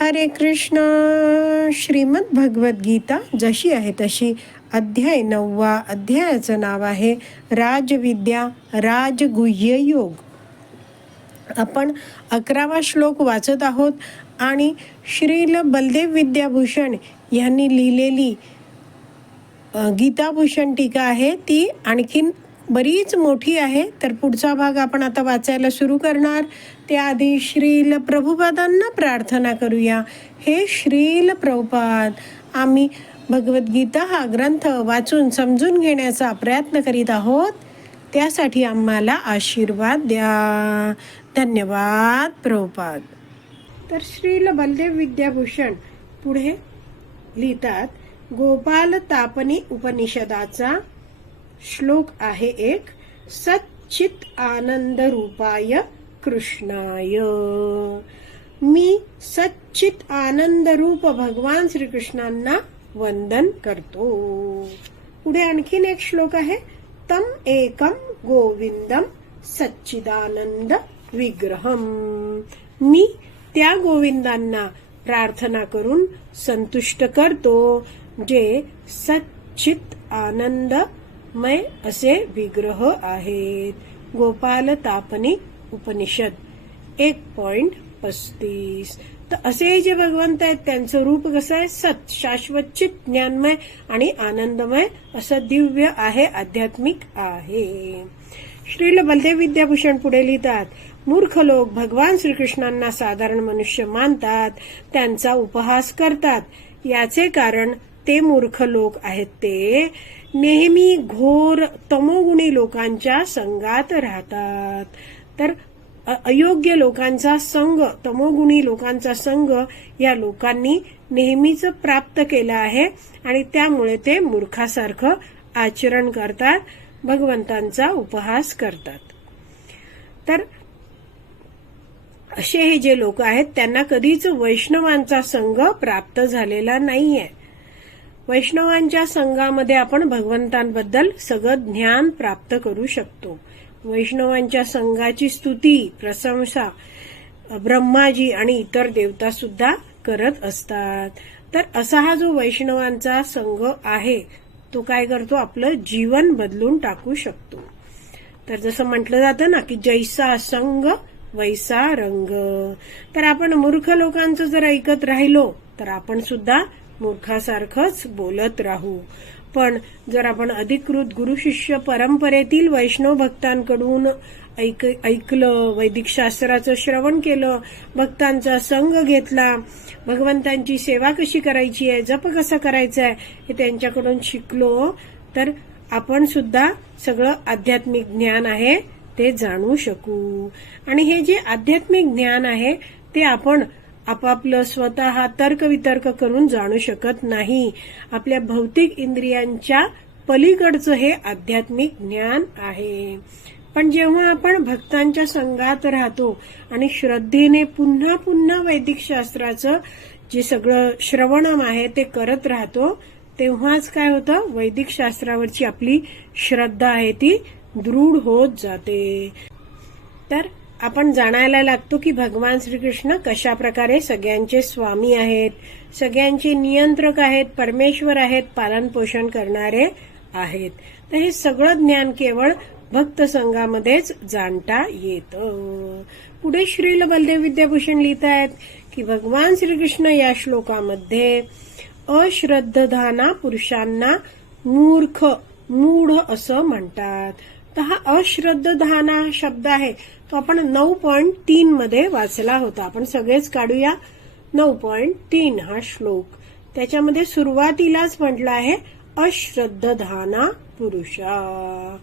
हरे कृष्ण. श्रीमद भगवद्गीता जशी आहे तशी अध्याय नववा अध्यायाचं नाव आहे राजविद्या राजगुह्य योग. आपण अकरावा श्लोक वाचत आहोत आणि श्रील बलदेव विद्याभूषण यांनी लिहिलेली गीताभूषण टीका आहे ती आणखीन बरीच मोठी आहे तर पुढचा भाग आपण आता वाचायला सुरू करणार. त्याआधी श्रील प्रभुपादांना प्रार्थना करूया. हे श्रील प्रभुपाद आम्ही भगवद्गीता हा ग्रंथ वाचून समजून घेण्याचा प्रयत्न करीत आहोत. त्यासाठी आम्हाला आशीर्वाद द्या. धन्यवाद प्रभुपाद. तर श्रील बलदेव विद्याभूषण पुढे लिहितात गोपाल तापनी उपनिषदाचा श्लोक आहे एक. सच्चित आनंद रूपाय कृष्णाय. मी सच्चित आनंद रूप भगवान श्रीकृष्णांना वंदन करतो. पुढे आणखीन एक श्लोक आहे. तम एकम गोविंदम सच्चिदानंद विग्रहम. मी त्या गोविंदांना प्रार्थना करून संतुष्ट करतो जे सच्चित मय असे विग्रह आहेत. गोपाल तापनी उपनिषद एक पॉइंट पस्तीस. तर असे जे भगवंत आहेत त्यांचं रूप कसं आहे? सत शाश्वतचित ज्ञानमय आणि आनंदमय असं दिव्य आहे आध्यात्मिक आहे. श्रील बलदेव विद्याभूषण पुढे लिहितात मूर्ख लोक भगवान श्रीकृष्णांना साधारण मनुष्य मानतात त्यांचा उपहास करतात. याचे कारण ते मूर्ख लोक आहेत ते. नेहमी घोर तमोगुणी लोकांच्या संघात राहतात. तर अयोग्य लोकांचा संघ तमोगुणी लोकांचा संघ या लोकांनी नेहमीच प्राप्त केला आहे आणि त्यामुळे ते मूर्खासारखं आचरण करतात भगवंतांचा उपहास करतात. तर असे हे जे लोक आहेत त्यांना कधीच वैष्णवांचा संघ प्राप्त झालेला नाहीये. वैष्णवांच्या संघामध्ये आपण भगवंतांबद्दल सगळं ज्ञान प्राप्त करू शकतो. वैष्णवांच्या संघाची स्तुती प्रशंसा ब्रह्माजी आणि इतर देवता सुद्धा करत असतात. तर असा हा जो वैष्णवांचा संघ आहे तो काय करतो? आपलं जीवन बदलून टाकू शकतो. तर जसं म्हटलं जातं ना की जैसा संघ वैसा रंग. तर आपण मूर्ख लोकांचं जर ऐकत राहिलो तर आपण सुद्धा मूर्खासारखंच बोलत राहू. पण जर आपण अधिकृत गुरु शिष्य परंपरेतील वैष्णव भक्तांकडून ऐक ऐकलं वैदिक शास्त्राचं श्रवण केलं भक्तांचा संघ घेतला भगवंतांची सेवा कशी करायची आहे जप कसा करायचा आहे हे त्यांच्याकडून शिकलो तर आपण सुद्धा सगळं आध्यात्मिक ज्ञान आहे ते जाणू शकू. आणि हे जे आध्यात्मिक ज्ञान आहे ते आपण आपापलं स्वतः तर्कवितर्क करून जाणू शकत नाही. आपल्या भौतिक इंद्रियांच्या पलीकडचं हे आध्यात्मिक ज्ञान आहे. पण जेव्हा आपण भक्तांच्या संघात राहतो आणि श्रद्धेने पुन्हा पुन्हा वैदिक शास्त्राचं जे सगळं श्रवणम आहे ते करत राहतो तेव्हाच काय होतं? वैदिक शास्त्रावरची आपली श्रद्धा आहे ती दृढ होत जाते. तर आपण जाणायला लागतो की भगवान श्रीकृष्ण कशा प्रकारे सगळ्यांचे स्वामी आहेत सगळ्यांचे नियंत्रक आहेत परमेश्वर आहेत पालन पोषण करणारे आहेत. तर हे सगळं ज्ञान केवळ भक्त संघामध्येच जाणता येतं. पुढे श्रील बलदेव विद्याभूषण लिहित आहेत की भगवान श्रीकृष्ण या श्लोकामध्ये अश्रद्धधाना पुरुषांना मूर्ख मूढ असं म्हणतात. तर हा अश्रद्धधाना शब्द आहे. तो आपण नऊ पॉईंट तीन मध्ये वाचला होता. आपण सगळेच काढूया. नऊ पॉईंट तीन हा श्लोक. त्याच्यामध्ये सुरुवातीलाच म्हटलं आहे अश्रद्धधाना पुरुषा.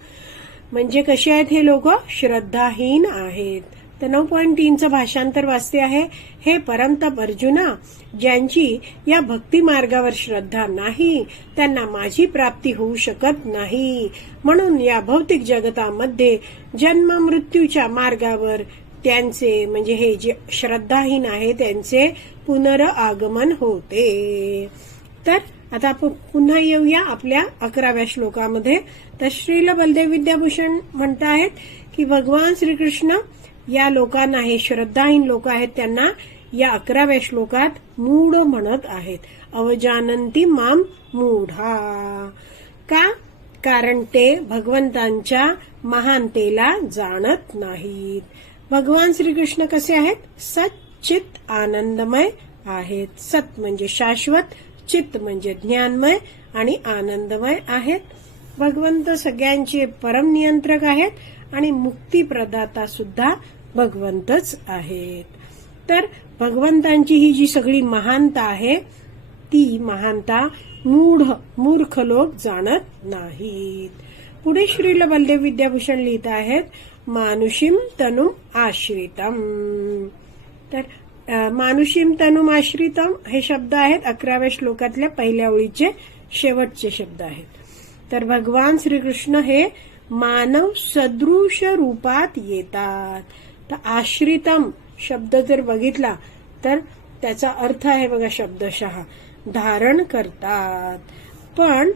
म्हणजे कसे आहेत हे लोक? श्रद्धाहीन आहेत. तर नऊ पॉईंट तीनचं भाषांतर वाचते आहे. हे परंतप अर्जुना ज्यांची या भक्ती मार्गावर श्रद्धा नाही त्यांना माझी प्राप्ती होऊ शकत नाही. म्हणून या भौतिक जगतामध्ये जन्म मृत्यूच्या मार्गावर त्यांचे म्हणजे हे जे श्रद्धाहीन आहे त्यांचे पुनरआगमन होते. तर आता आपण पुन्हा येऊया आपल्या अकराव्या श्लोकामध्ये. तर श्रील बलदेव विद्याभूषण आहेत की भगवान श्रीकृष्ण या लोकांना हे श्रद्धाहीन लोक आहेत त्यांना या अकराव्या श्लोकात मूढ म्हणत आहेत. अवजानंती माम मूढा. का? कारण ते भगवंतांच्या महानतेला जाणत नाहीत. भगवान श्रीकृष्ण कसे आहेत? सच्चित आनंदमय आहेत. सत म्हणजे शाश्वत चित्त म्हणजे ज्ञानमय आणि आनंदमय आहेत. भगवंत सगळ्यांचे परम नियंत्रक आहेत. आणि मुक्तीप्रदाता सुद्धा भगवंतच आहेत. तर भगवंतांची ही जी सगळी महानता आहे ती महानता मूढ मूर्ख लोक जाणत नाहीत. पुढे श्रील बलदेव विद्याभूषण लिहित आहेत मानुषीम तनु आश्रितम. तर मानुषीम तनुम आश्रितम हे शब्द आहेत अकराव्या श्लोकातल्या पहिल्या ओळीचे शेवटचे शब्द आहेत. तर भगवान श्रीकृष्ण हे मानव सदृश रूपात येतात. तर आश्रितम शब्द जर बघितला तर त्याचा अर्थ आहे बघा शब्दशः धारण करतात. पण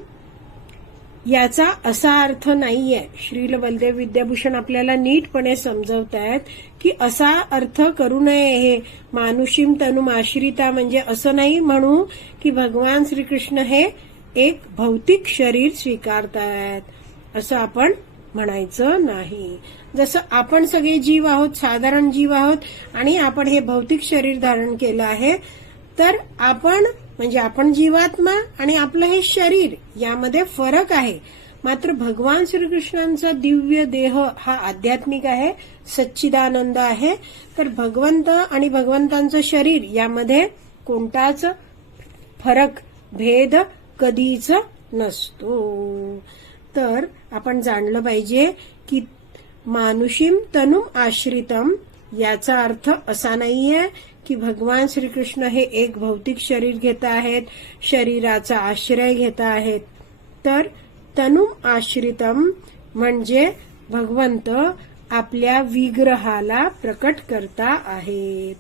याचा असा अर्थ नाहीये. श्रील बलदेव विद्याभूषण आपल्याला नीटपणे समजवत आहेत की असा अर्थ करू नये हे. मानुषीम तनुम आश्रिता म्हणजे असं नाही म्हणू की भगवान श्रीकृष्ण हे एक भौतिक शरीर स्वीकारतायत. असं आपण म्हणायचं नाही. जसं आपण सगळे जीव आहोत साधारण जीव आहोत आणि आपण हे भौतिक शरीर धारण केलं आहे तर आपण म्हणजे आपण जीवात्मा आणि आपलं हे शरीर यामध्ये फरक आहे. मात्र भगवान श्रीकृष्णांचा दिव्य देह हा आध्यात्मिक आहे सच्चिदानंद आहे. तर भगवंत आणि भगवंतांचं शरीर यामध्ये कोणताच फरक भेद कधीच नसतो. तर आपण जाणलं पाहिजे की मानुषीम तनुम आश्रितम याचा अर्थ असा नाहीये की भगवान श्रीकृष्ण हे एक भौतिक शरीर घेत आहेत शरीराचा आश्रय घेत आहेत. तर तनुम आश्रितम म्हणजे भगवंत आपल्या विग्रहाला प्रकट करता आहेत.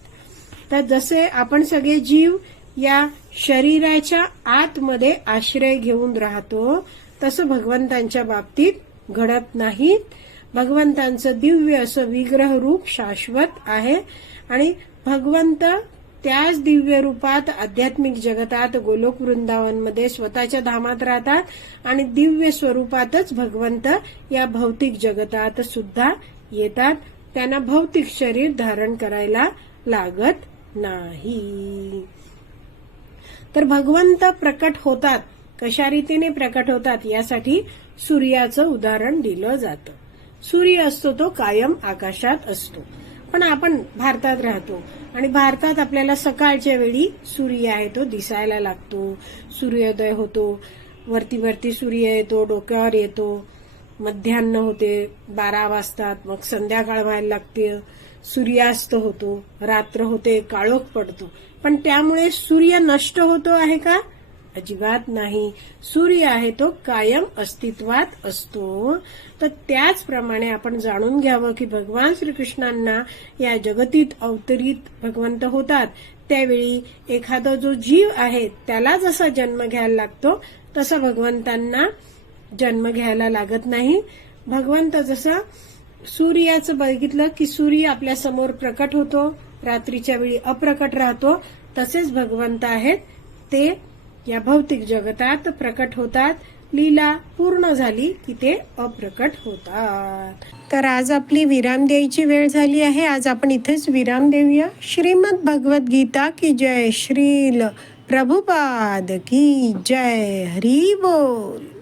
तर जसे आपण सगळे जीव या शरीराच्या आतमध्ये आश्रय घेऊन राहतो तसं भगवंतांच्या बाबतीत घडत नाहीत भगवंतांचं दिव्य असं विग्रह रूप शाश्वत आहे आणि भगवंत त्याच दिव्य रूपात आध्यात्मिक जगतात गोलोक वृंदावनमध्ये स्वतःच्या धामात राहतात आणि दिव्य स्वरूपातच भगवंत या भौतिक जगतात सुद्धा येतात. त्यांना भौतिक शरीर धारण करायला लागत नाही. तर भगवंत प्रकट होतात. कशा रीतीने प्रकट होतात यासाठी सूर्याचं उदाहरण दिलं जातं. सूर्य असतो तो कायम आकाशात असतो. पण आपण भारतात राहतो आणि भारतात आपल्याला सकाळच्या वेळी सूर्य आहे तो दिसायला लागतो. सूर्योदय होतो वरती वरती सूर्य येतो डोक्यावर येतो. मध्यान्न होते बारा वाजतात मग संध्याकाळ व्हायला लागते. सूर्यास्त होतो रात्र होते काळोख पडतो. पण त्यामुळे सूर्य नष्ट होतो आहे का? अजिबात नाही. सूर्य आहे तो कायम अस्तित्वात असतो. तर त्याचप्रमाणे आपण जाणून घ्यावं की भगवान श्रीकृष्णांना या जगतीत अवतरित भगवंत होतात. त्यावेळी एखादा जो जीव आहे त्याला जसा जन्म घ्यायला लागतो तसा भगवंतांना जन्म घ्यायला लागत नाही. भगवंत जसं सूर्याचं बघितलं की सूर्य आपल्यासमोर प्रकट होतो रात्रीच्या वेळी अप्रकट राहतो तसेच भगवंत आहेत ते या भौतिक जगतात प्रकट होतात. लीला पूर्ण झाली की ते अप्रकट होतात. तर आज आपली विराम द्यायची वेळ झाली आहे. आज आपण इथेच विराम देऊया. श्रीमद भगवत गीता की जय श्रील. प्रभुपाद की जय हरी बोल.